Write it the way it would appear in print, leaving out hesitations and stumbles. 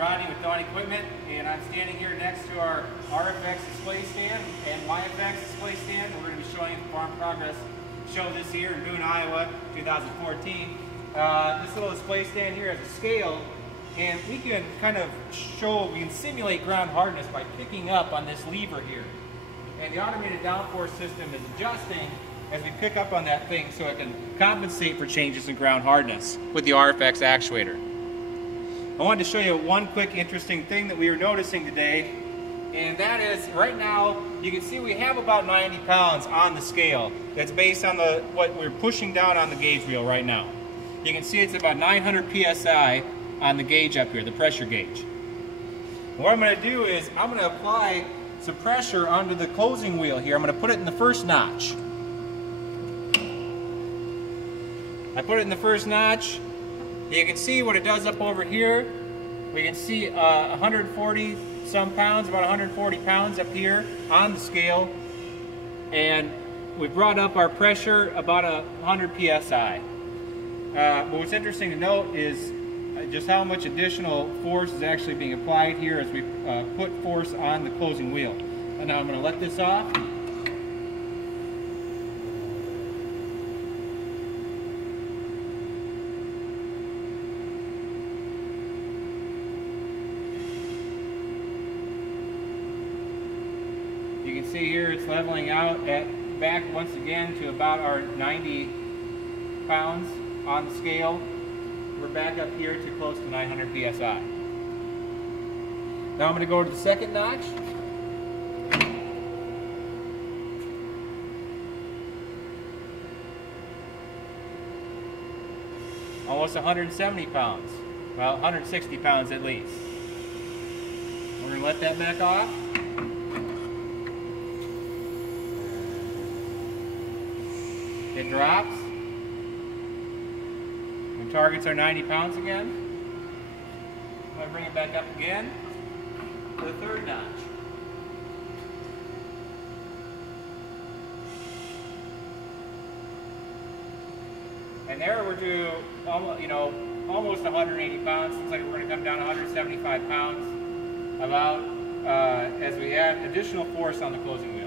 Rodney with Dawn Equipment, and I'm standing here next to our RFX display stand and MyFX display stand. We're going to be showing the Farm Progress show this year in Boone, Iowa, 2014. This little display stand here has a scale, and we can kind of show, we can simulate ground hardness by picking up on this lever here. And the automated downforce system is adjusting as we pick up on that thing so it can compensate for changes in ground hardness with the RFX actuator. I wanted to show you one quick interesting thing that we were noticing today, and that is right now you can see we have about 90 pounds on the scale. That's based on what we're pushing down on the gauge wheel right now. You can see it's about 900 psi on the gauge up here, the pressure gauge. And what I'm going to do is I'm going to apply some pressure onto the closing wheel here. I'm going to put it in the first notch. I put it in the first notch. You can see what it does up over here. We can see 140 some pounds, about 140 pounds up here on the scale. And we brought up our pressure about 100 psi. But what's interesting to note is just how much additional force is actually being applied here as we put force on the closing wheel. And now I'm going to let this off. You can see here it's leveling out back once again to about our 90 pounds on the scale. We're back up here to close to 900 psi. Now I'm going to go to the second notch. Almost 170 pounds. Well, 160 pounds at least. We're going to let that back off. It drops. And targets our 90 pounds again. I'm going to bring it back up again to the third notch. And there we're to almost 180 pounds. Looks like we're going to come down to 175 pounds about as we add additional force on the closing wheel.